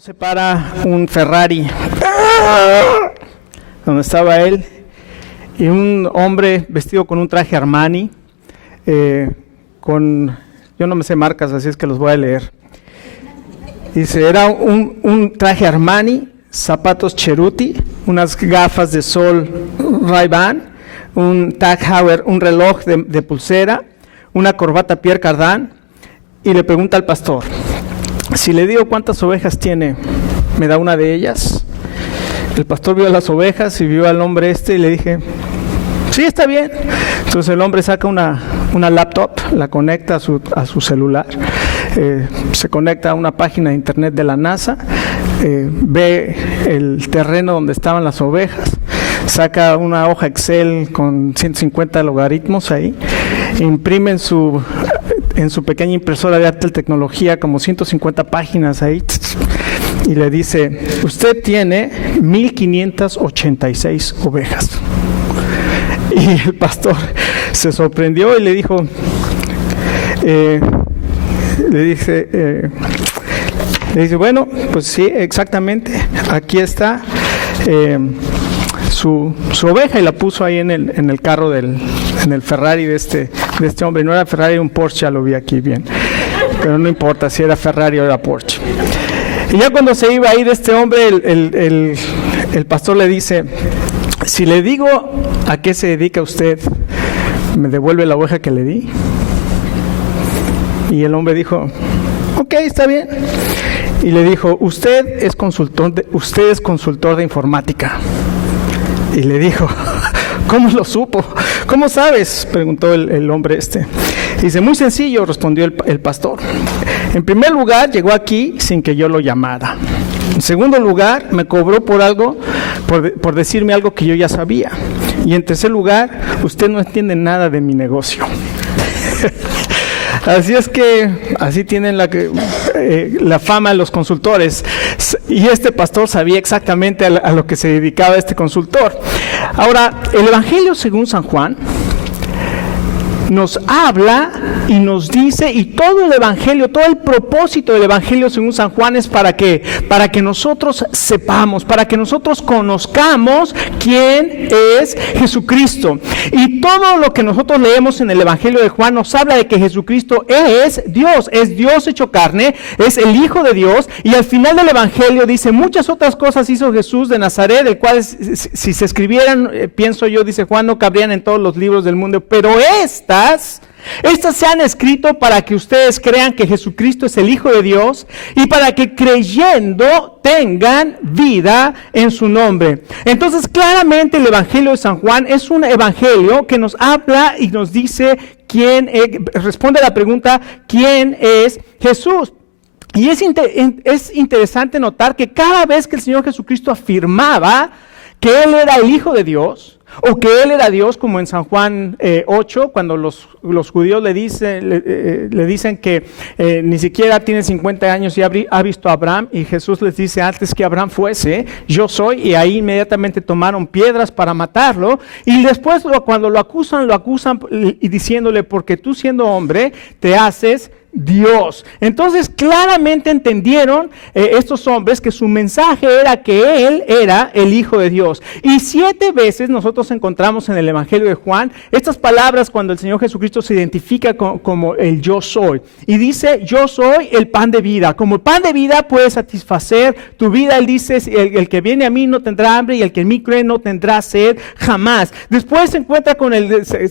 Se para un Ferrari donde estaba él y un hombre vestido con un traje Armani, yo no me sé marcas, así es que los voy a leer. Dice, era un traje Armani, zapatos Ceruti, unas gafas de sol Ray-Ban, un Tag Heuer, un reloj de pulsera, una corbata Pierre Cardin, y le pregunta al pastor: si le digo cuántas ovejas tiene, ¿me da una de ellas? El pastor vio las ovejas y vio al hombre y le dije, sí, está bien. Entonces el hombre saca una laptop, la conecta a su celular, se conecta a una página de internet de la NASA, ve el terreno donde estaban las ovejas, saca una hoja Excel con 150 logaritmos ahí, imprime en su pequeña impresora de alta tecnología como 150 páginas ahí, y le dice, usted tiene 1586 ovejas. Y el pastor se sorprendió y le dijo, bueno, pues sí, exactamente, aquí está su oveja, y la puso ahí en el carro en el Ferrari de este hombre. No era Ferrari, era un Porsche, ya lo vi aquí bien, pero no importa si era Ferrari o era Porsche. Y ya cuando se iba a ir este hombre, el pastor le dice, si le digo a qué se dedica usted, ¿me devuelve la oveja que le di? Y el hombre dijo, ok, está bien. Y le dijo, usted es consultor de informática. Y le dijo, ¿cómo lo supo? ¿Cómo sabes? Preguntó el hombre Dice, muy sencillo, respondió el pastor. En primer lugar, llegó aquí sin que yo lo llamara. En segundo lugar, me cobró por decirme algo que yo ya sabía. Y en tercer lugar, usted no entiende nada de mi negocio. Así es que así tienen la fama de los consultores, y este pastor sabía exactamente a lo que se dedicaba este consultor. Ahora, el Evangelio según San Juan nos habla y nos dice, y todo el Evangelio, todo el propósito del Evangelio según San Juan es para que nosotros sepamos, para que nosotros conozcamos quién es Jesucristo. Y todo lo que nosotros leemos en el Evangelio de Juan nos habla de que Jesucristo es Dios hecho carne, es el Hijo de Dios, y al final del Evangelio dice, muchas otras cosas hizo Jesús de Nazaret, el cual si se escribieran, pienso yo, dice Juan, no cabrían en todos los libros del mundo, pero estas se han escrito para que ustedes crean que Jesucristo es el Hijo de Dios y para que creyendo tengan vida en su nombre. Entonces, claramente el Evangelio de San Juan es un evangelio que nos habla y nos dice responde a la pregunta, ¿quién es Jesús? Y es interesante notar que cada vez que el Señor Jesucristo afirmaba que Él era el Hijo de Dios, o que Él era Dios, como en San Juan 8, cuando los judíos le dicen que ni siquiera tiene 50 años y ha visto a Abraham, y Jesús les dice, antes que Abraham fuese, yo soy, y ahí inmediatamente tomaron piedras para matarlo, y después cuando lo acusan y diciéndole, porque tú siendo hombre te haces Dios. Entonces claramente entendieron estos hombres que su mensaje era que Él era el Hijo de Dios. Y 7 veces nosotros encontramos en el Evangelio de Juan estas palabras cuando el Señor Jesucristo se identifica como el yo soy. Y dice, yo soy el pan de vida. Como el pan de vida puede satisfacer tu vida. Él dice, el que viene a mí no tendrá hambre, y el que en mí cree no tendrá sed jamás. Después se encuentra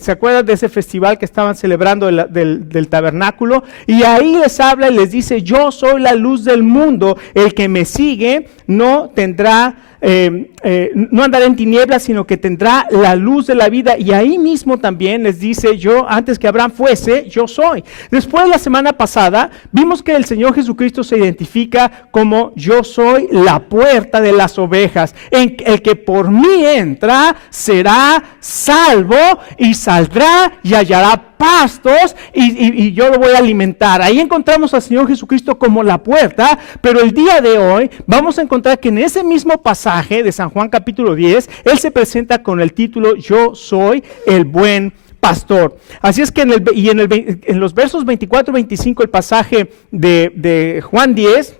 ¿se acuerdan de ese festival que estaban celebrando del tabernáculo? Y ahí les habla y les dice, yo soy la luz del mundo, el que me sigue no tendrá, no andará en tinieblas, sino que tendrá la luz de la vida. Y ahí mismo también les dice, yo antes que Abraham fuese, yo soy. Después, la semana pasada, vimos que el Señor Jesucristo se identifica como yo soy la puerta de las ovejas. El que por mí entra será salvo, y saldrá y hallará pastos, y yo lo voy a alimentar. Ahí encontramos al Señor Jesucristo como la puerta, pero el día de hoy vamos a encontrar que en ese mismo pasaje de San Juan capítulo 10, Él se presenta con el título, yo soy el buen pastor. Así es que en los versos 24 y 25, el pasaje de Juan 10,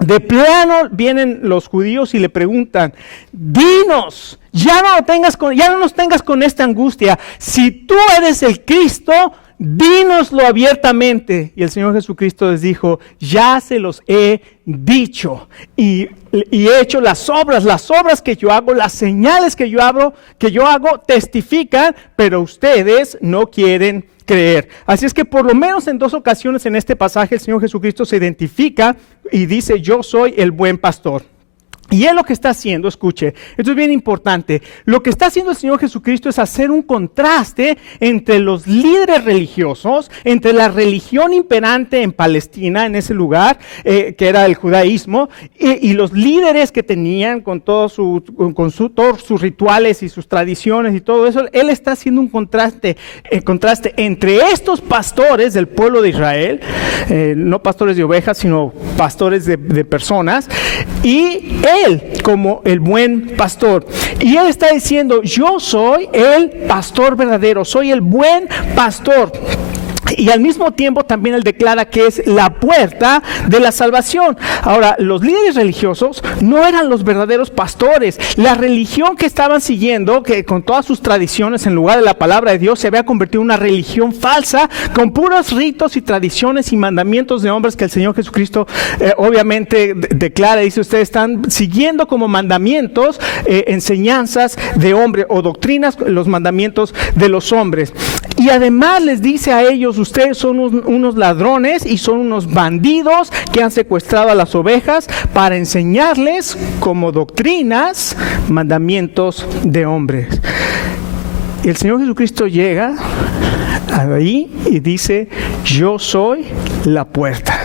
De plano vienen los judíos y le preguntan, dinos, ya no nos tengas con esta angustia. Si tú eres el Cristo, dínoslo abiertamente. Y el Señor Jesucristo les dijo, ya se los he dicho y he hecho las obras que yo hago, las señales que yo hago testifican, pero ustedes no quieren creer. Así es que por lo menos en 2 ocasiones en este pasaje el Señor Jesucristo se identifica y dice, yo soy el buen pastor. Y él lo que está haciendo, escuche, esto es bien importante, lo que está haciendo el Señor Jesucristo es hacer un contraste entre los líderes religiosos, entre la religión imperante en Palestina, en ese lugar, que era el judaísmo, y los líderes que tenían con todos sus rituales y sus tradiciones y todo eso. Él está haciendo un contraste entre estos pastores del pueblo de Israel, no pastores de ovejas, sino pastores de personas, y él como el buen pastor. Y él está diciendo, yo soy el pastor verdadero, soy el buen pastor. Y al mismo tiempo también él declara que es la puerta de la salvación. Ahora, los líderes religiosos no eran los verdaderos pastores. La religión que estaban siguiendo, que con todas sus tradiciones en lugar de la palabra de Dios, se había convertido en una religión falsa, con puros ritos y tradiciones y mandamientos de hombres que el Señor Jesucristo obviamente declara. Dice, ustedes están siguiendo como mandamientos, enseñanzas de hombre o doctrinas, los mandamientos de los hombres. Y además les dice a ellos, ustedes son unos ladrones y son unos bandidos que han secuestrado a las ovejas para enseñarles como doctrinas mandamientos de hombres. Y el Señor Jesucristo llega ahí y dice, yo soy la puerta.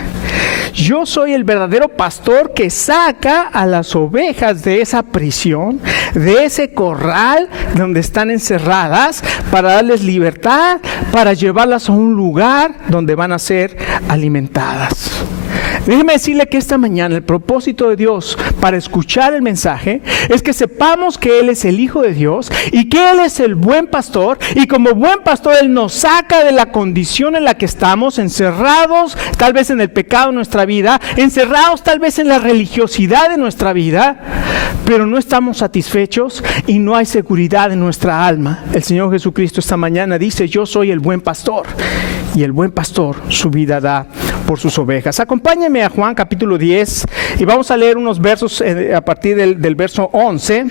Yo soy el verdadero pastor que saca a las ovejas de esa prisión, de ese corral donde están encerradas, para darles libertad, para llevarlas a un lugar donde van a ser alimentadas. Déjeme decirle que esta mañana el propósito de Dios para escuchar el mensaje es que sepamos que Él es el Hijo de Dios y que Él es el buen pastor, y como buen pastor Él nos saca de la condición en la que estamos, encerrados tal vez en el pecado de nuestra vida, encerrados tal vez en la religiosidad de nuestra vida, pero no estamos satisfechos y no hay seguridad en nuestra alma. El Señor Jesucristo esta mañana dice, yo soy el buen pastor, y el buen pastor su vida da por sus ovejas. Acompáñenme a Juan capítulo 10 y vamos a leer unos versos a partir del verso 11.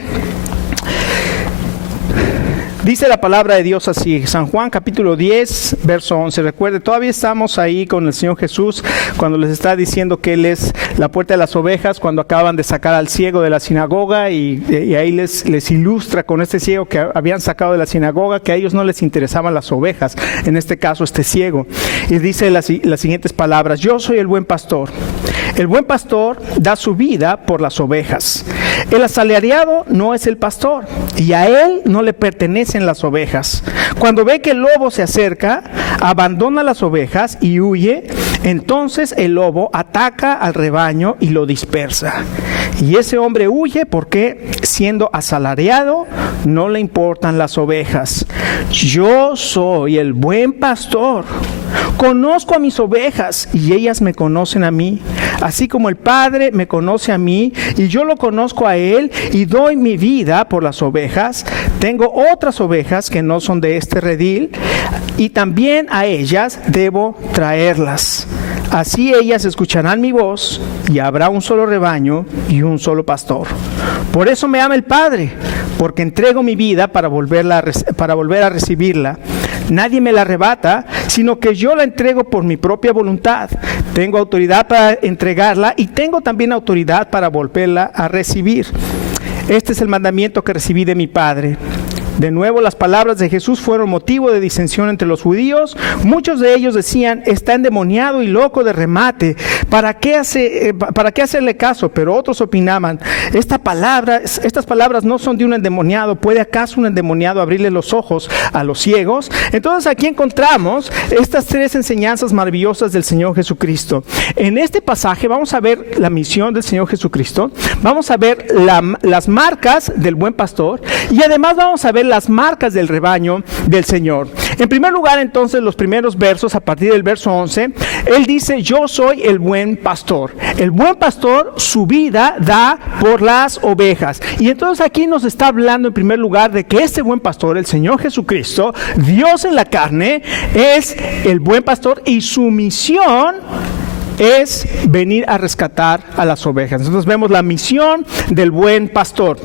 Dice la palabra de Dios así, San Juan capítulo 10, verso 11. Recuerde, todavía estamos ahí con el Señor Jesús cuando les está diciendo que Él es la puerta de las ovejas, cuando acaban de sacar al ciego de la sinagoga y ahí les ilustra con este ciego que habían sacado de la sinagoga, que a ellos no les interesaban las ovejas, en este caso este ciego. Y dice las siguientes palabras, yo soy el buen pastor. El buen pastor da su vida por las ovejas. El asalariado no es el pastor y a él no le pertenecen las ovejas. Cuando ve que el lobo se acerca, abandona las ovejas y huye. Entonces el lobo ataca al rebaño y lo dispersa. Y ese hombre huye porque, siendo asalariado, no le importan las ovejas. Yo soy el buen pastor. Conozco a mis ovejas y ellas me conocen a mí, así como el Padre me conoce a mí y yo lo conozco a Él y doy mi vida por las ovejas. Tengo otras ovejas que no son de este redil y también a ellas debo traerlas. Así ellas escucharán mi voz y habrá un solo rebaño y un solo pastor. Por eso me ama el Padre, porque entrego mi vida para volver a recibirla. Nadie me la arrebata, sino que yo la entrego por mi propia voluntad. Tengo autoridad para entregarla y tengo también autoridad para volverla a recibir. Este es el mandamiento que recibí de mi Padre. De nuevo, las palabras de Jesús fueron motivo de disensión entre los judíos. Muchos de ellos decían, está endemoniado y loco de remate. ¿Para qué hacerle caso? Pero otros opinaban, estas palabras no son de un endemoniado. ¿Puede acaso un endemoniado abrirle los ojos a los ciegos? Entonces aquí encontramos estas tres enseñanzas maravillosas del Señor Jesucristo. En este pasaje vamos a ver la misión del Señor Jesucristo. Vamos a ver las marcas del buen pastor. Y además vamos a ver las marcas del rebaño del Señor. En primer lugar, entonces, los primeros versos, a partir del verso 11, él dice, yo soy el buen pastor. El buen pastor su vida da por las ovejas. Y entonces aquí nos está hablando en primer lugar de que este buen pastor, el Señor Jesucristo, Dios en la carne, es el buen pastor y su misión es venir a rescatar a las ovejas. Entonces vemos la misión del buen pastor.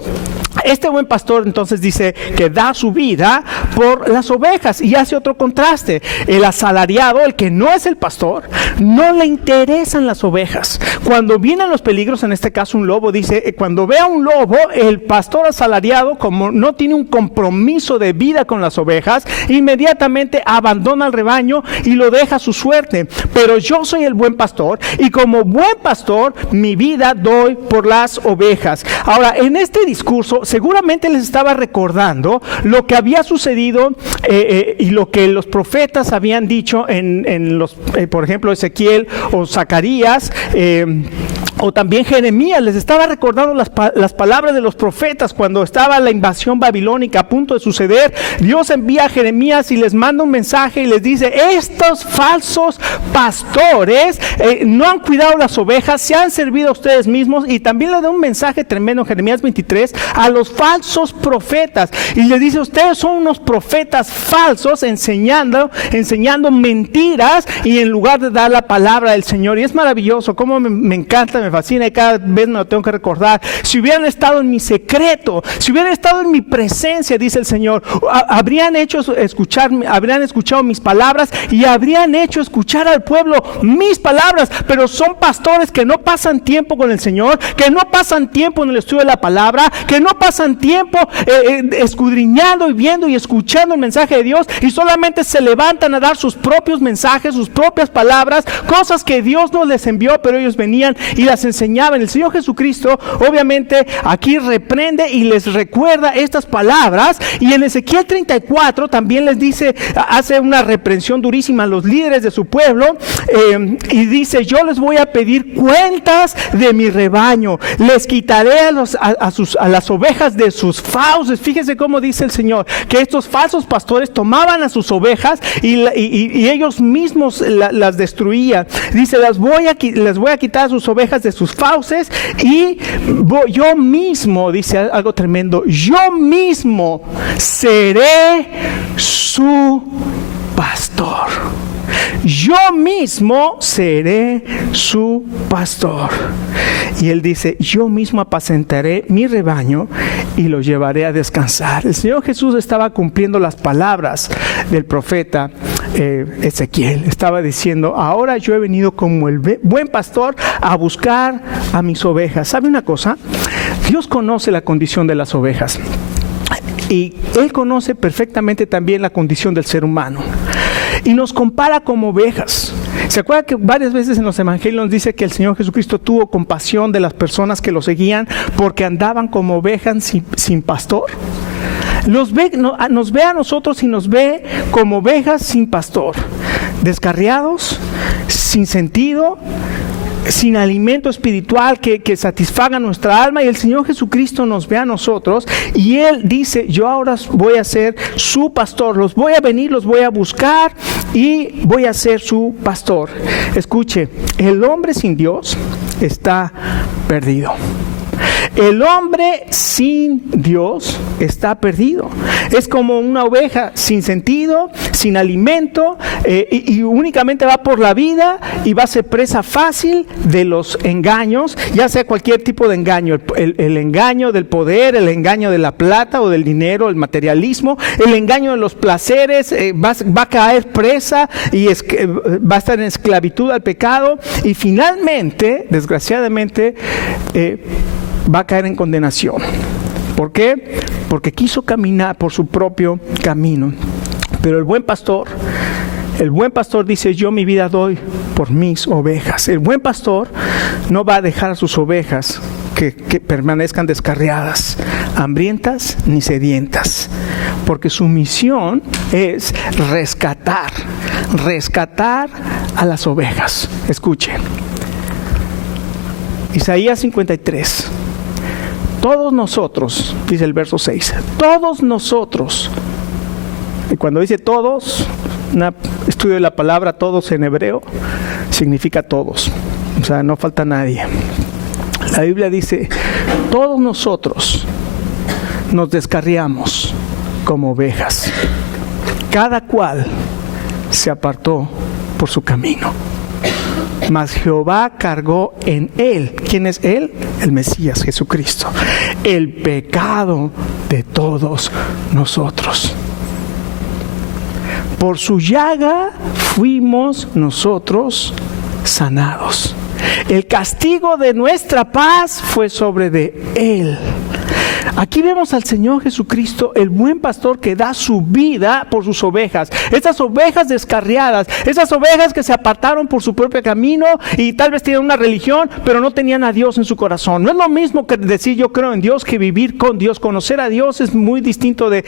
Este buen pastor entonces dice que da su vida por las ovejas y hace otro contraste. El asalariado, el que no es el pastor, no le interesan las ovejas. Cuando vienen los peligros, en este caso un lobo, dice, cuando ve a un lobo, el pastor asalariado, como no tiene un compromiso de vida con las ovejas, inmediatamente abandona el rebaño y lo deja a su suerte. Pero yo soy el buen pastor y como buen pastor mi vida doy por las ovejas. Ahora, en este discurso seguramente les estaba recordando lo que había sucedido y lo que los profetas habían dicho en los, por ejemplo, Ezequiel o Zacarías, o también Jeremías. Les estaba recordando las palabras de los profetas cuando estaba la invasión babilónica a punto de suceder. Dios envía a Jeremías y les manda un mensaje y les dice, estos falsos pastores no han cuidado las ovejas, se han servido a ustedes mismos. Y también le da un mensaje tremendo en Jeremías 23 a los falsos profetas y le dice, ustedes son unos profetas falsos enseñando mentiras y en lugar de dar la palabra del Señor. Y es maravilloso, como me encanta, me fascina y cada vez me lo tengo que recordar. Si hubieran estado en mi secreto, si hubieran estado en mi presencia, dice el Señor, habrían escuchado mis palabras y habrían hecho escuchar al pueblo mis palabras. Pero son pastores que no pasan tiempo con el Señor, que no pasan tiempo en el estudio de la palabra, que no pasan tiempo escudriñando y viendo y escuchando el mensaje de Dios, y solamente se levantan a dar sus propios mensajes, sus propias palabras, cosas que Dios no les envió, pero ellos venían y las enseñaban. El Señor Jesucristo obviamente aquí reprende y les recuerda estas palabras, y en Ezequiel 34 también les dice, hace una reprensión durísima a los líderes de su pueblo, y dice, yo les voy a pedir cuentas de mi rebaño, les quitaré a las ovejas de sus fauces. Fíjese cómo dice el Señor, que estos falsos pastores tomaban a sus ovejas y ellos mismos las destruían. Dice, les voy a quitar a sus ovejas de sus fauces y yo mismo, dice algo tremendo, yo mismo seré su pastor. Yo mismo seré su pastor. Y él dice, yo mismo apacentaré mi rebaño y lo llevaré a descansar. El Señor Jesús estaba cumpliendo las palabras del profeta Ezequiel. Estaba diciendo, ahora yo he venido como el buen pastor a buscar a mis ovejas. ¿Sabe una cosa? Dios conoce la condición de las ovejas. Y Él conoce perfectamente también la condición del ser humano. Y nos compara como ovejas. ¿Se acuerda que varias veces en los evangelios nos dice que el Señor Jesucristo tuvo compasión de las personas que lo seguían porque andaban como ovejas sin pastor? Nos ve a nosotros y nos ve como ovejas sin pastor, descarriados, sin sentido, sin alimento espiritual que satisfaga nuestra alma. Y el Señor Jesucristo nos ve a nosotros y Él dice, yo ahora voy a ser su pastor, los voy a buscar y voy a ser su pastor. Escuche, el hombre sin Dios está perdido. El hombre sin Dios está perdido. Es como una oveja sin sentido, sin alimento, y únicamente va por la vida y va a ser presa fácil de los engaños, ya sea cualquier tipo de engaño, el engaño del poder, el engaño de la plata o del dinero, el materialismo, el engaño de los placeres, va a caer presa y va a estar en esclavitud al pecado y finalmente, desgraciadamente, va a caer en condenación. ¿Por qué? Porque quiso caminar por su propio camino. Pero el buen pastor dice, yo mi vida doy por mis ovejas. El buen pastor no va a dejar a sus ovejas que permanezcan descarriadas, hambrientas ni sedientas, porque su misión es rescatar a las ovejas. Escuchen, Isaías 53. Todos nosotros, dice el verso 6, todos nosotros Y cuando dice todos, un estudio de la palabra todos en hebreo significa todos. O sea, no falta nadie. La Biblia dice, todos nosotros nos descarriamos como ovejas. Cada cual se apartó por su camino. Mas Jehová cargó en él. ¿Quién es él? El Mesías, Jesucristo. El pecado de todos nosotros. Por su llaga fuimos nosotros sanados. El castigo de nuestra paz fue sobre de él. Aquí vemos al Señor Jesucristo, el buen pastor que da su vida por sus ovejas. Estas ovejas descarriadas, esas ovejas que se apartaron por su propio camino y tal vez tienen una religión, pero no tenían a Dios en su corazón. No es lo mismo que decir yo creo en Dios que vivir con Dios. Conocer a Dios es muy distinto de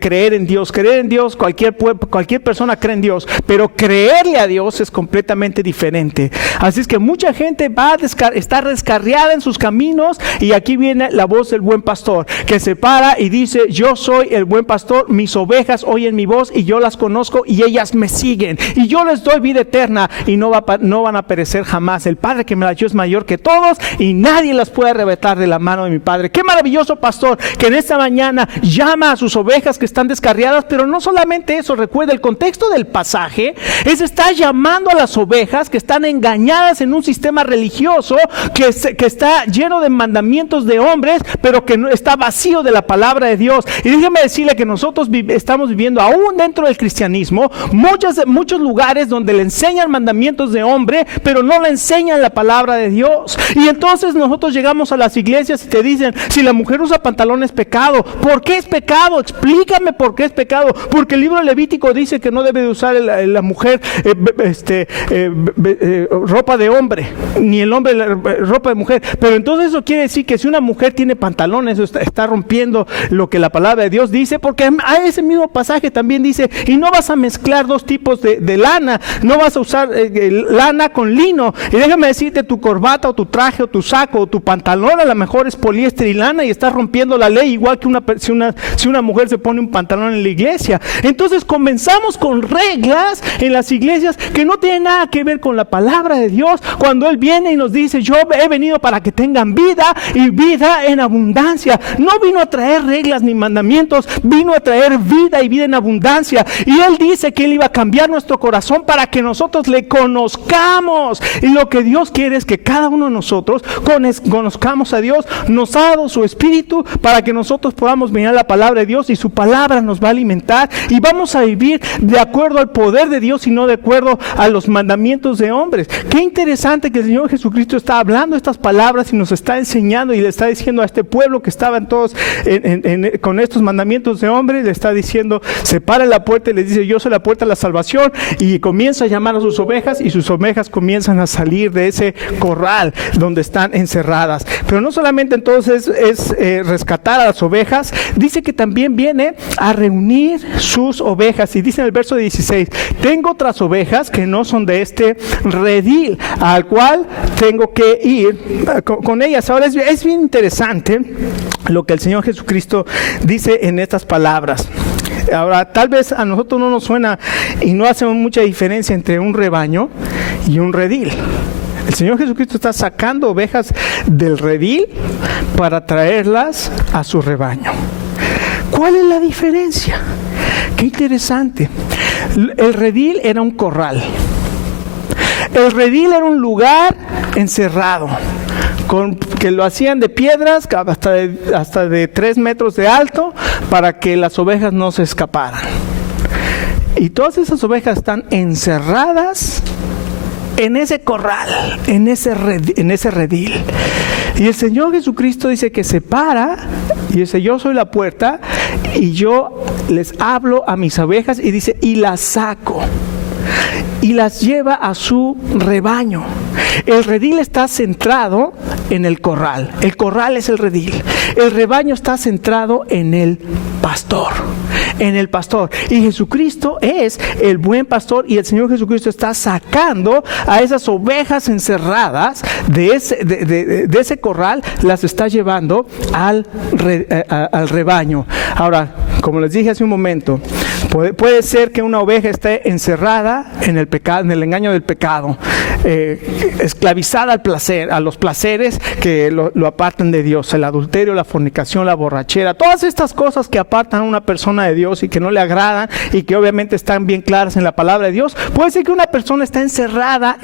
creer en Dios. Creer en Dios, cualquier persona cree en Dios, pero creerle a Dios es completamente diferente. Así es que mucha gente va a estar descarriada en sus caminos, y aquí viene la voz del buen pastor, que se para y dice: yo soy el buen pastor, mis ovejas oyen mi voz y yo las conozco y ellas me siguen, y yo les doy vida eterna y no van a perecer jamás. El Padre que me las dio es mayor que todos y nadie las puede arrebatar de la mano de mi Padre. Qué maravilloso pastor que en esta mañana llama a sus ovejas que están descarriadas, pero no solamente eso. Recuerda, el contexto del pasaje es estar llamando a las ovejas que están engañadas en un sistema religioso que está lleno de mandamientos de hombres, pero que no está vacío de la palabra de Dios. Y déjeme decirle que nosotros estamos viviendo aún dentro del cristianismo muchos lugares donde le enseñan mandamientos de hombre, pero no le enseñan la palabra de Dios. Y entonces nosotros llegamos a las iglesias y te dicen: si la mujer usa pantalón es pecado. ¿Por qué es pecado? Explícame por qué es pecado. Porque el libro Levítico dice que no debe de usar la mujer ropa de hombre, ni el hombre ropa de mujer. Pero entonces eso quiere decir que si una mujer tiene pantalones, está rompiendo lo que la palabra de Dios dice, porque a ese mismo pasaje también dice: y no vas a mezclar dos tipos de lana, no vas a usar lana con lino. Y déjame decirte, tu corbata o tu traje o tu saco o tu pantalón a lo mejor es poliéster y lana, y estás rompiendo la ley, igual que si una mujer se pone un pantalón en la iglesia. Entonces comenzamos con reglas en las iglesias que no tienen nada que ver con la palabra de Dios, cuando Él viene y nos dice: yo he venido para que tengan vida y vida en abundancia. No vino a traer reglas ni mandamientos, vino a traer vida y vida en abundancia. Y Él dice que Él iba a cambiar nuestro corazón para que nosotros le conozcamos. Y lo que Dios quiere es que cada uno de nosotros conozcamos a Dios. Nos ha dado su Espíritu para que nosotros podamos venir a la palabra de Dios, y su palabra nos va a alimentar y vamos a vivir de acuerdo al poder de Dios y no de acuerdo a los mandamientos de hombres. Qué interesante que el Señor Jesucristo está hablando estas palabras y nos está enseñando, y le está diciendo a este pueblo que estaban todos con estos mandamientos de hombres, le está diciendo: separa la puerta, y les dice: yo soy la puerta de la salvación, y comienza a llamar a sus ovejas, y sus ovejas comienzan a salir de ese corral donde están encerradas. Pero no solamente entonces es rescatar a las ovejas, dice que también viene a reunir sus ovejas, y dice en el verso 16: tengo otras ovejas que no son de este redil, al cual tengo que ir con ellas. Ahora es bien interesante lo que el Señor Jesucristo dice en estas palabras. Ahora, tal vez a nosotros no nos suena y no hacemos mucha diferencia entre un rebaño y un redil. El Señor Jesucristo está sacando ovejas del redil para traerlas a su rebaño. ¿Cuál es la diferencia? Qué interesante. El redil era un corral. El redil era un lugar encerrado, que lo hacían de piedras hasta de 3 metros de alto, para que las ovejas no se escaparan. Y todas esas ovejas están encerradas en ese corral, en ese redil. Y el Señor Jesucristo dice que se para y dice: yo soy la puerta, y yo les hablo a mis ovejas, y dice: y las saco y las lleva a su rebaño. El redil está centrado en el corral. El corral es el redil. El rebaño está centrado en el pastor. En el pastor. Y Jesucristo es el buen pastor, y el Señor Jesucristo está sacando a esas ovejas encerradas de ese corral, las está llevando al rebaño. Ahora, como les dije hace un momento, Puede ser que una oveja esté encerrada en el pecado, en el engaño del pecado, esclavizada al placer, a los placeres que lo apartan de Dios, el adulterio, la fornicación, la borrachera, todas estas cosas que apartan a una persona de Dios y que no le agradan y que obviamente están bien claras en la palabra de Dios. Puede ser que una persona está encerrada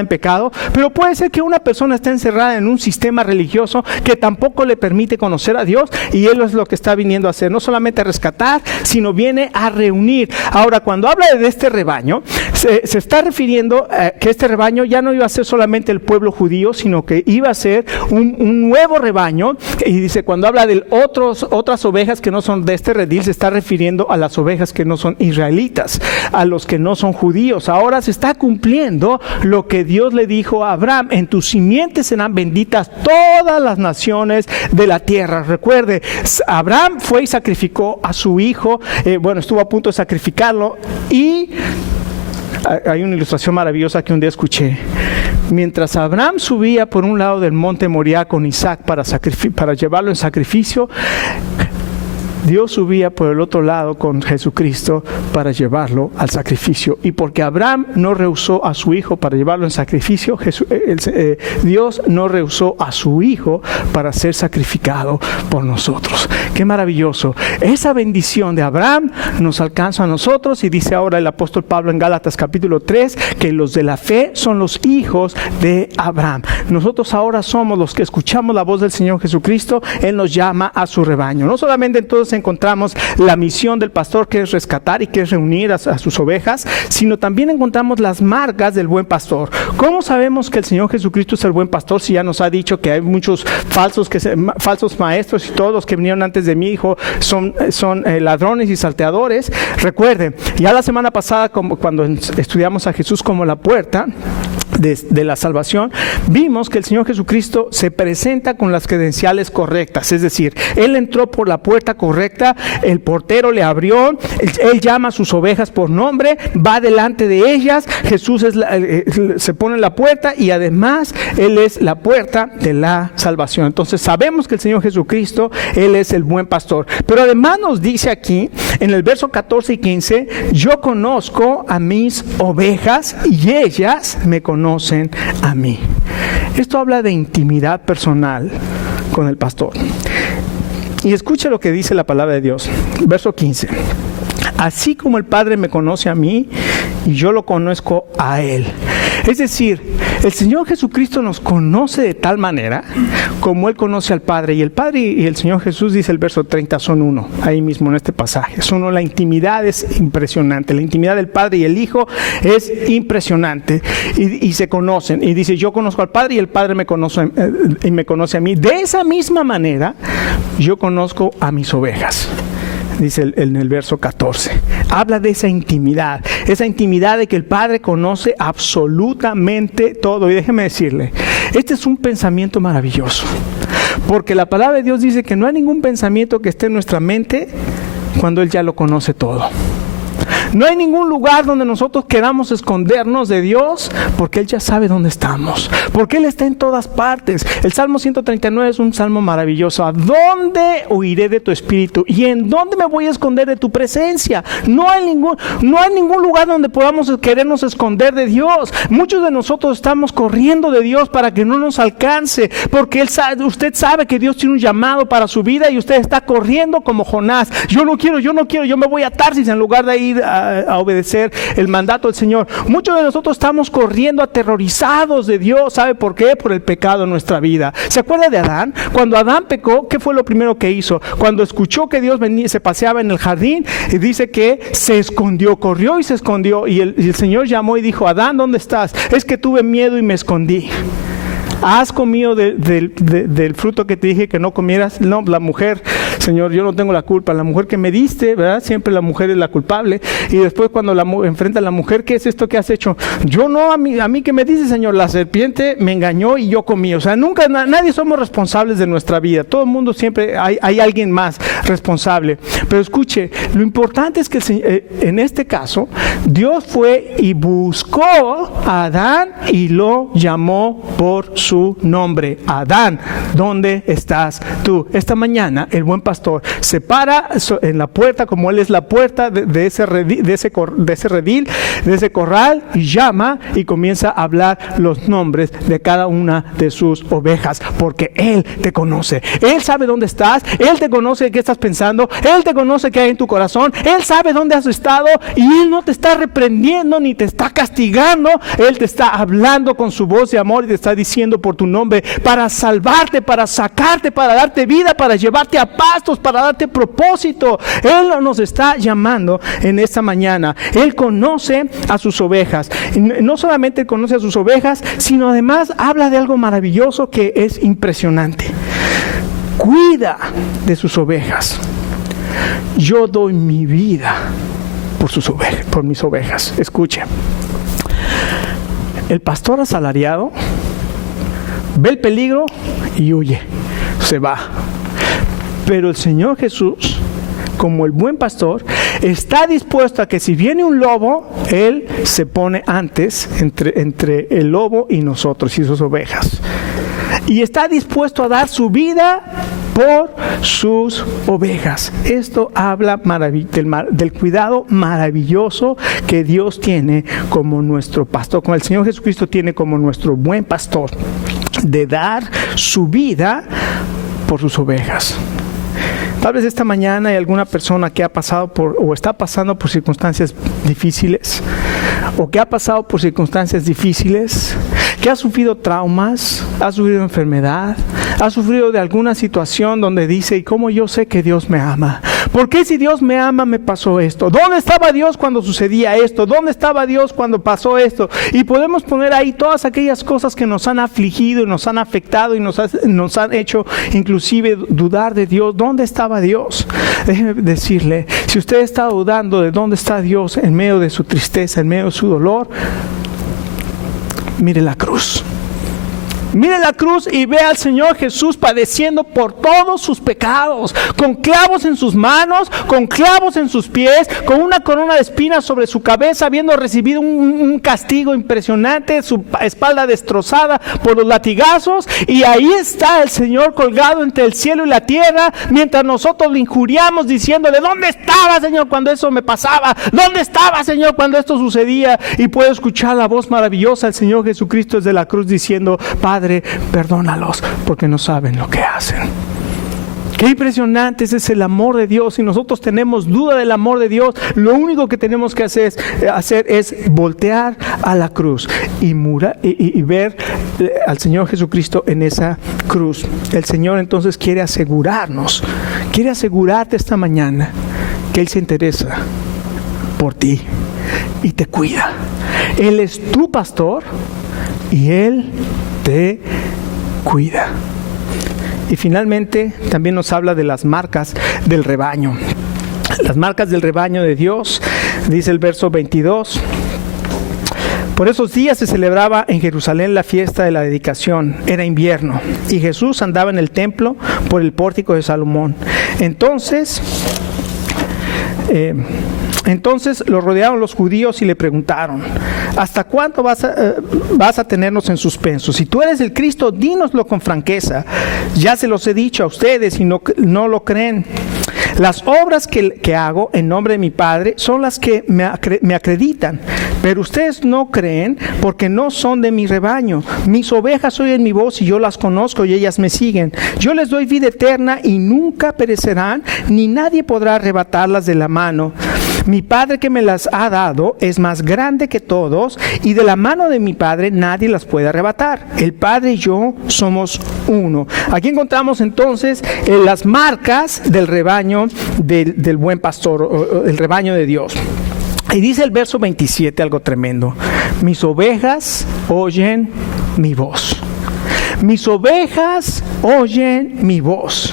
en pecado, pero puede ser que una persona está encerrada en un sistema religioso que tampoco le permite conocer a Dios, y Él es lo que está viniendo a hacer, no solamente a rescatar, sino viene a reunir. Ahora, cuando habla de este rebaño, se está refiriendo que este rebaño ya no iba a ser solamente el pueblo judío, sino que iba a ser un nuevo rebaño. Y dice, cuando habla de otras ovejas que no son de este redil, se está refiriendo a las ovejas que no son israelitas, a los que no son judíos. Ahora se está cumpliendo lo que Dios le dijo a Abraham: en tus simientes serán benditas todas las naciones de la tierra. Recuerde, Abraham fue y sacrificó a su hijo, estuvo a punto de sacrificarlo, y hay una ilustración maravillosa que un día escuché. Mientras Abraham subía por un lado del monte Moriah con Isaac para llevarlo en sacrificio, Dios subía por el otro lado con Jesucristo para llevarlo al sacrificio. Y porque Abraham no rehusó a su hijo para llevarlo en sacrificio, Dios no rehusó a su hijo para ser sacrificado por nosotros. ¡Qué maravilloso! Esa bendición de Abraham nos alcanza a nosotros, y dice ahora el apóstol Pablo en Gálatas capítulo 3 que los de la fe son los hijos de Abraham. Nosotros ahora somos los que escuchamos la voz del Señor Jesucristo. Él nos llama a su rebaño. No solamente entonces encontramos la misión del pastor, que es rescatar y que es reunir a sus ovejas, sino también encontramos las marcas del buen pastor. ¿Cómo sabemos que el Señor Jesucristo es el buen pastor si ya nos ha dicho que hay muchos falsos maestros, y todos los que vinieron antes de mi hijo son ladrones y salteadores? Recuerden, ya la semana pasada, cuando estudiamos a Jesús como la puerta de la salvación, vimos que el Señor Jesucristo se presenta con las credenciales correctas. Es decir, Él entró por la puerta correcta, el portero le abrió, Él llama a sus ovejas por nombre, va delante de ellas. Jesús se pone en la puerta, y además Él es la puerta de la salvación. Entonces sabemos que el Señor Jesucristo, Él es el buen pastor. Pero además nos dice aquí en el verso 14 y 15: yo conozco a mis ovejas y ellas me conocen a mí. Esto habla de intimidad personal con el pastor. Y escucha lo que dice la palabra de Dios. Verso 15: así como el Padre me conoce a mí, y yo lo conozco a Él. Es decir, el Señor Jesucristo nos conoce de tal manera como Él conoce al Padre. Y el Padre y el Señor Jesús, dice el verso 30, son uno. Ahí mismo en este pasaje. Son uno. La intimidad es impresionante. La intimidad del Padre y el Hijo es impresionante. Y se conocen. Y dice, yo conozco al Padre y el Padre me conoce a mí. De esa misma manera, yo conozco a mis ovejas. Dice en el verso 14. Habla de esa intimidad de que el Padre conoce absolutamente todo. Y déjeme decirle, este es un pensamiento maravilloso, porque la palabra de Dios dice que no hay ningún pensamiento que esté en nuestra mente cuando Él ya lo conoce todo. No hay ningún lugar donde nosotros queramos escondernos de Dios, porque Él ya sabe dónde estamos, porque Él está en todas partes. El Salmo 139 es un salmo maravilloso. ¿A dónde huiré de tu espíritu? ¿Y en dónde me voy a esconder de tu presencia? No hay ningún lugar donde podamos querernos esconder de Dios. Muchos de nosotros estamos corriendo de Dios para que no nos alcance, porque usted sabe que Dios tiene un llamado para su vida, y usted está corriendo como Jonás. Yo no quiero, yo me voy a Tarsis en lugar de ir a obedecer el mandato del Señor. Muchos de nosotros estamos corriendo aterrorizados de Dios. ¿Sabe por qué? Por el pecado en nuestra vida. ¿Se acuerda de Adán? Cuando Adán pecó, ¿qué fue lo primero que hizo? Cuando escuchó que Dios venía, se paseaba en el jardín, y dice que se escondió, corrió y se escondió, y el Señor llamó y dijo, Adán, ¿dónde estás? Es que tuve miedo y me escondí. ¿Has comido del fruto que te dije que no comieras? No, la mujer, Señor, yo no tengo la culpa. La mujer que me diste, ¿verdad? Siempre la mujer es la culpable. Y después cuando enfrenta a la mujer, ¿qué es esto que has hecho? Yo no, a mí que me dice, Señor, la serpiente me engañó y yo comí. O sea, nunca, nadie somos responsables de nuestra vida. Todo el mundo siempre hay alguien más responsable. Pero escuche, lo importante es que en este caso, Dios fue y buscó a Adán y lo llamó por su nombre. Adán, ¿dónde estás tú? Esta mañana el buen pastor, se para en la puerta, como Él es la puerta de ese redil, de ese corral, y llama y comienza a hablar los nombres de cada una de sus ovejas, porque Él te conoce. Él sabe dónde estás, Él te conoce qué estás pensando, Él te conoce qué hay en tu corazón, Él sabe dónde has estado, y Él no te está reprendiendo ni te está castigando. Él te está hablando con su voz de amor y te está diciendo por tu nombre, para salvarte, para sacarte, para darte vida, para llevarte a pastos, para darte propósito. Él nos está llamando en esta mañana. Él conoce a sus ovejas. No solamente conoce a sus ovejas, sino además habla de algo maravilloso que es impresionante. Cuida de sus ovejas. Yo doy mi vida por mis ovejas. Escuche. El pastor asalariado ve el peligro y huye, se va. Pero el Señor Jesús, como el buen pastor, está dispuesto a que si viene un lobo, Él se pone antes entre el lobo y nosotros y sus ovejas. Y está dispuesto a dar su vida por sus ovejas. Esto habla del cuidado maravilloso que Dios tiene como nuestro pastor, como el Señor Jesucristo tiene como nuestro buen pastor, de dar su vida por sus ovejas. Tal vez esta mañana hay alguna persona que ha pasado o está pasando por circunstancias difíciles, o que ha pasado por circunstancias difíciles, que ha sufrido traumas, ha sufrido enfermedad, ha sufrido de alguna situación donde dice: ¿y cómo yo sé que Dios me ama? ¿Por qué si Dios me ama me pasó esto? ¿Dónde estaba Dios cuando sucedía esto? ¿Dónde estaba Dios cuando pasó esto? Y podemos poner ahí todas aquellas cosas que nos han afligido y nos han afectado y nos han hecho inclusive dudar de Dios. ¿Dónde estaba Dios? Déjeme decirle, si usted está dudando de dónde está Dios en medio de su tristeza, en medio de su dolor, mire la cruz. Mire la cruz y ve al Señor Jesús padeciendo por todos sus pecados, con clavos en sus manos, con clavos en sus pies, con una corona de espinas sobre su cabeza, habiendo recibido un castigo impresionante, su espalda destrozada por los latigazos, y ahí está el Señor colgado entre el cielo y la tierra, mientras nosotros le injuriamos diciéndole: ¿dónde estaba, Señor, cuando eso me pasaba? ¿Dónde estaba, Señor, cuando esto sucedía? Y puedo escuchar la voz maravillosa del Señor Jesucristo desde la cruz diciendo: Padre, perdónalos porque no saben lo que hacen. Qué impresionante es el amor de Dios. Si nosotros tenemos duda del amor de Dios, lo único que tenemos que hacer es voltear a la cruz y ver al Señor Jesucristo en esa cruz. El Señor entonces quiere asegurarte esta mañana que Él se interesa por ti y te cuida. Él es tu pastor y Él te cuida. Y finalmente también nos habla de las marcas del rebaño. Las marcas del rebaño de Dios, dice el verso 22. Por esos días se celebraba en Jerusalén la fiesta de la dedicación. Era invierno y Jesús andaba en el templo por el pórtico de Salomón. Entonces lo rodearon los judíos y le preguntaron: ¿hasta cuándo vas a tenernos en suspenso? Si tú eres el Cristo, dínoslo con franqueza. Ya se los he dicho a ustedes y no lo creen. Las obras que hago en nombre de mi Padre son las que me acreditan, pero ustedes no creen porque no son de mi rebaño. Mis ovejas oyen mi voz y yo las conozco y ellas me siguen. Yo les doy vida eterna y nunca perecerán, ni nadie podrá arrebatarlas de la mano. Mi Padre que me las ha dado es más grande que todos, y de la mano de mi Padre nadie las puede arrebatar. El Padre y yo somos uno. Aquí encontramos entonces las marcas del rebaño del buen pastor, el rebaño de Dios. Y dice el verso 27 algo tremendo: mis ovejas oyen mi voz. Mis ovejas oyen mi voz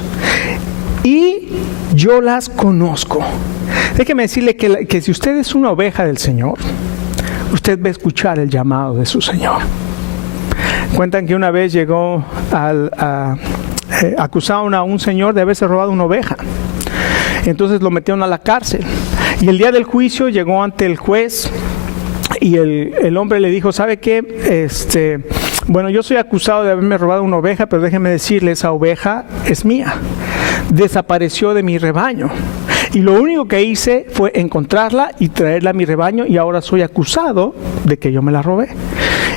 y yo las conozco. Déjeme decirle que si usted es una oveja del Señor, usted va a escuchar el llamado de su Señor. Cuentan que una vez llegó acusaron a un señor de haberse robado una oveja. Entonces lo metieron a la cárcel. Y el día del juicio llegó ante el juez y el hombre le dijo: ¿sabe qué? Bueno, yo soy acusado de haberme robado una oveja, pero déjeme decirle, esa oveja es mía. desapareció de mi rebaño. Y lo único que hice fue encontrarla y traerla a mi rebaño, y ahora soy acusado de que yo me la robé.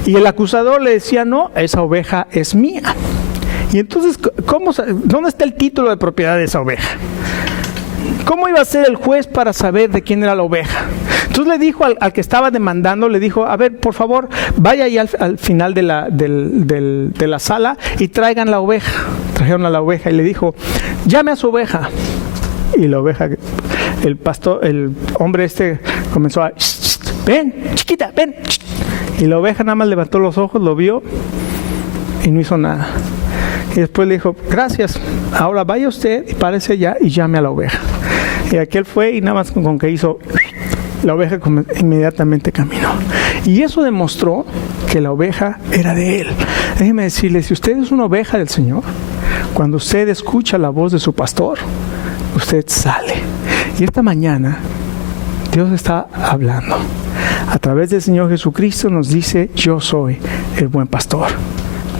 Y el acusador le decía, no, esa oveja es mía. Y entonces, ¿dónde está el título de propiedad de esa oveja? ¿Cómo iba a ser el juez para saber de quién era la oveja? Entonces le dijo al que estaba demandando, le dijo, a ver, por favor, vaya ahí al final de la sala y traigan la oveja. Trajeron a la oveja y le dijo, llame a su oveja. Y la oveja, el pastor, el hombre comenzó a, ven, chiquita, ven. Y la oveja nada más levantó los ojos, lo vio y no hizo nada. Y después le dijo, gracias, ahora vaya usted y párese allá y llame a la oveja. Y aquel fue y nada más con que hizo, la oveja inmediatamente caminó. Y eso demostró que la oveja era de él. Déjeme decirle, si usted es una oveja del Señor, cuando usted escucha la voz de su pastor, usted sale. Y esta mañana Dios está hablando. A través del Señor Jesucristo nos dice, yo soy el buen pastor.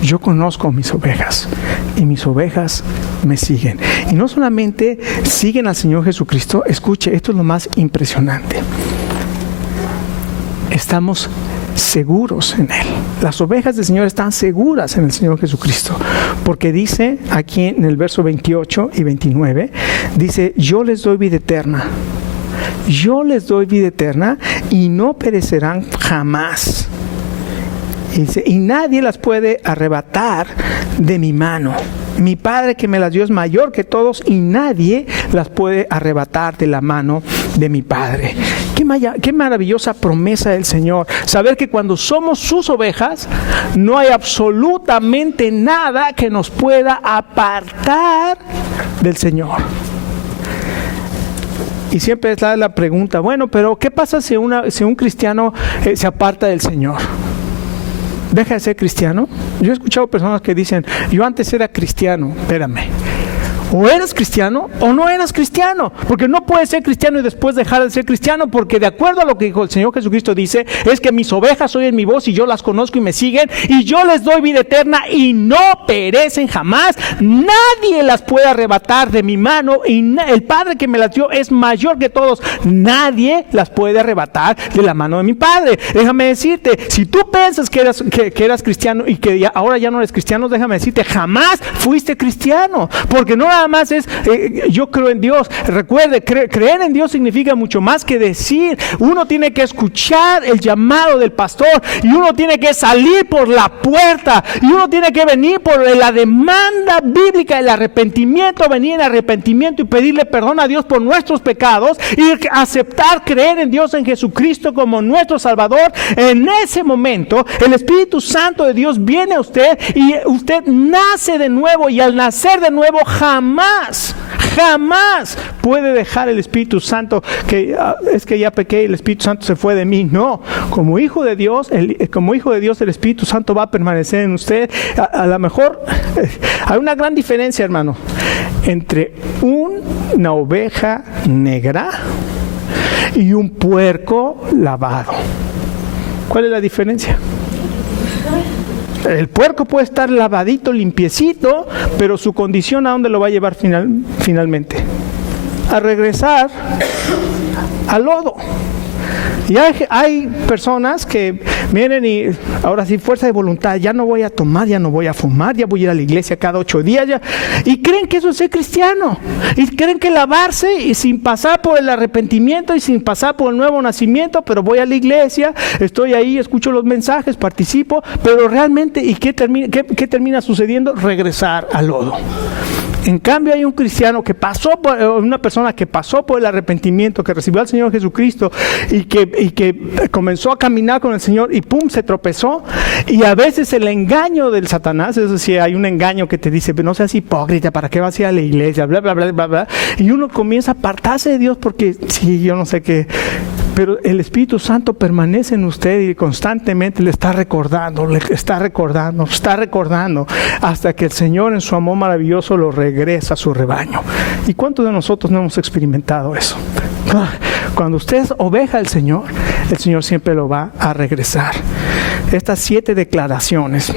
Yo conozco a mis ovejas y mis ovejas me siguen. Y no solamente siguen al Señor Jesucristo, escuche, esto es lo más impresionante. Estamos seguros en Él. Las ovejas del Señor están seguras en el Señor Jesucristo, porque dice aquí en el verso 28 y 29, dice, yo les doy vida eterna. Yo les doy vida eterna y no perecerán jamás. Y dice, y nadie las puede arrebatar de mi mano. Mi Padre que me las dio es mayor que todos y nadie las puede arrebatar de la mano de mi Padre. Qué maravillosa promesa del Señor. Saber que cuando somos sus ovejas, no hay absolutamente nada que nos pueda apartar del Señor. Y siempre está la pregunta, bueno, pero ¿qué pasa si un cristiano se aparta del Señor? ¿Deja de ser cristiano? Yo he escuchado personas que dicen, yo antes era cristiano. Espérame, o eras cristiano o no eras cristiano, porque no puedes ser cristiano y después dejar de ser cristiano, porque de acuerdo a lo que dijo el Señor Jesucristo dice, es que mis ovejas oyen mi voz y yo las conozco y me siguen, y yo les doy vida eterna y no perecen jamás, nadie las puede arrebatar de mi mano, y el Padre que me las dio es mayor que todos, nadie las puede arrebatar de la mano de mi Padre. Déjame decirte, si tú piensas que eras cristiano y que ahora ya no eres cristiano, déjame decirte, jamás fuiste cristiano, porque no nada más es yo creo en Dios. Recuerde, creer en Dios significa mucho más que decir. Uno tiene que escuchar el llamado del pastor, y uno tiene que salir por la puerta, y uno tiene que venir por la demanda bíblica del arrepentimiento, venir en arrepentimiento y pedirle perdón a Dios por nuestros pecados y aceptar creer en Dios, en Jesucristo como nuestro Salvador. En ese momento el Espíritu Santo de Dios viene a usted y usted nace de nuevo, y al nacer de nuevo jamás puede dejar el Espíritu Santo, que es que ya pequé y el Espíritu Santo se fue de mí. No, como hijo de Dios, el Espíritu Santo va a permanecer en usted. A lo mejor hay una gran diferencia, hermano, entre una oveja negra y un puerco lavado. ¿Cuál es la diferencia? El puerco puede estar lavadito, limpiecito, pero su condición, ¿a dónde lo va a llevar finalmente? A regresar al lodo. Y hay personas que vienen y ahora sí, fuerza de voluntad, ya no voy a tomar, ya no voy a fumar, ya voy a ir a la iglesia cada 8 días, y creen que eso es ser cristiano, y creen que lavarse y sin pasar por el arrepentimiento y sin pasar por el nuevo nacimiento, pero voy a la iglesia, estoy ahí, escucho los mensajes, participo, pero realmente, ¿y qué termina sucediendo? Regresar al lodo. En cambio, hay un cristiano que una persona que pasó por el arrepentimiento, que recibió al Señor Jesucristo y que comenzó a caminar con el Señor y pum, se tropezó. Y a veces el engaño del Satanás, es decir, hay un engaño que te dice, no seas hipócrita, ¿para qué vas a ir a la iglesia? Bla, bla, bla, bla, bla. Y uno comienza a apartarse de Dios porque, sí, yo no sé qué. Pero el Espíritu Santo permanece en usted y constantemente le está recordando, hasta que el Señor en su amor maravilloso lo regresa a su rebaño. ¿Y cuántos de nosotros no hemos experimentado eso? Cuando usted es oveja del Señor, el Señor siempre lo va a regresar. Estas 7 declaraciones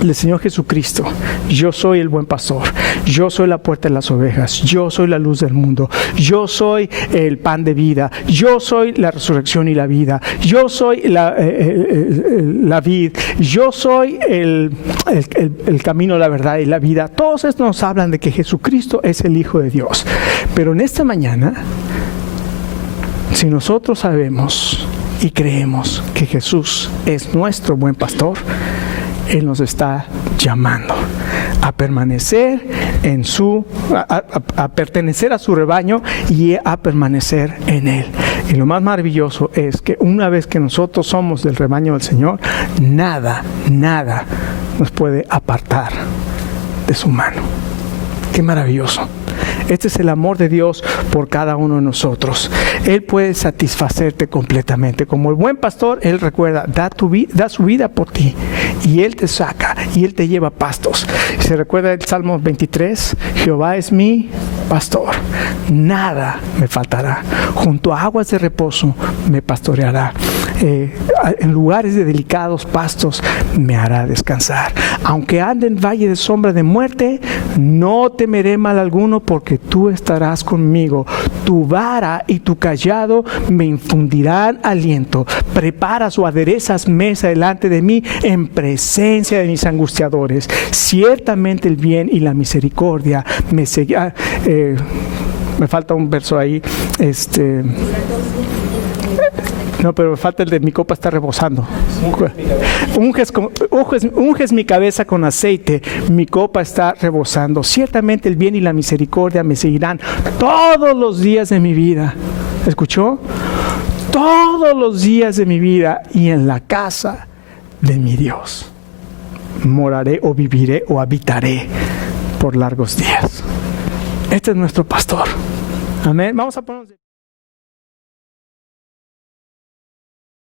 el Señor Jesucristo: yo soy el buen pastor, yo soy la puerta de las ovejas, yo soy la luz del mundo, yo soy el pan de vida, yo soy la resurrección y la vida, yo soy la vid, yo soy el camino, la verdad y la vida. Todos estos nos hablan de que Jesucristo es el Hijo de Dios. Pero en esta mañana, si nosotros sabemos y creemos que Jesús es nuestro buen pastor, Él nos está llamando a permanecer en a pertenecer a su rebaño y a permanecer en Él. Y lo más maravilloso es que una vez que nosotros somos del rebaño del Señor, nada nos puede apartar de su mano. ¡Qué maravilloso! Este es el amor de Dios por cada uno de nosotros. Él puede satisfacerte completamente. Como el buen pastor, Él recuerda, da su vida por ti. Y Él te saca y Él te lleva a pastos. ¿Se recuerda el Salmo 23? Jehová es mi pastor, nada me faltará. Junto a aguas de reposo me pastoreará. En lugares de delicados pastos me hará descansar. Aunque ande en valle de sombra de muerte, no temeré mal alguno, porque tú estarás conmigo. Tu vara y tu cayado me infundirán aliento. Preparas o aderezas mesa delante de mí en presencia de mis angustiadores. Ciertamente el bien y la misericordia me seguirán. Me falta un verso ahí. No, pero me falta el de mi copa está rebosando. Unges mi cabeza con aceite, mi copa está rebosando. Ciertamente el bien y la misericordia me seguirán todos los días de mi vida. ¿Escuchó? Todos los días de mi vida, y en la casa de mi Dios moraré o viviré o habitaré por largos días. Este es nuestro pastor. Amén. Vamos a ponernos